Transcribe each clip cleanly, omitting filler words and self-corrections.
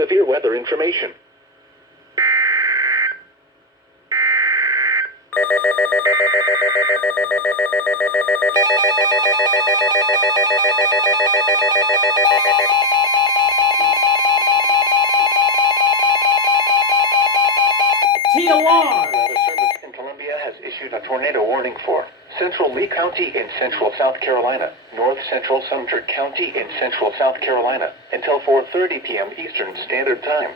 severe weather information. TOR! The service in Columbia has issued a tornado warning for Central Lee County in central South Carolina, North Central Sumter County in central South Carolina, until 4:30 p.m. Eastern Standard Time.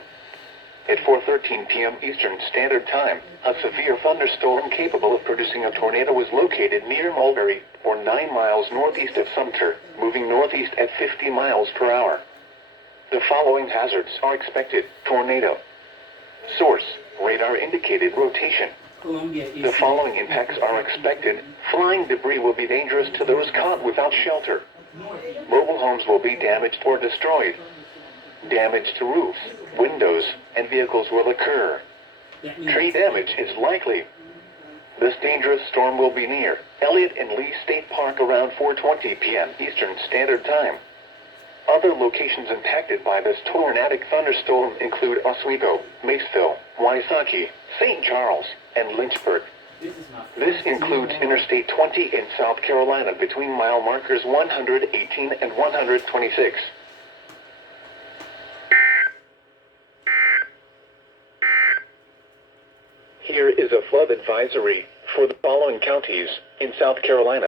At 4:13 p.m. Eastern Standard Time, a severe thunderstorm capable of producing a tornado was located near Mulberry, or 9 miles northeast of Sumter, moving northeast at 50 miles per hour. The following hazards are expected. Tornado. Source: radar indicated rotation. The following impacts are expected. Flying debris will be dangerous to those caught without shelter. Mobile homes will be damaged or destroyed. Damage to roofs, windows, and vehicles will occur. Tree damage is likely. This dangerous storm will be near Elliott and Lee State Park around 4:20 p.m. Eastern Standard Time. Other locations impacted by this tornadic thunderstorm include Oswego, Maceville, Wysocki, St. Charles, and Lynchburg. This includes Interstate 20 in South Carolina between mile markers 118 and 126. Here is a flood advisory for the following counties in South Carolina.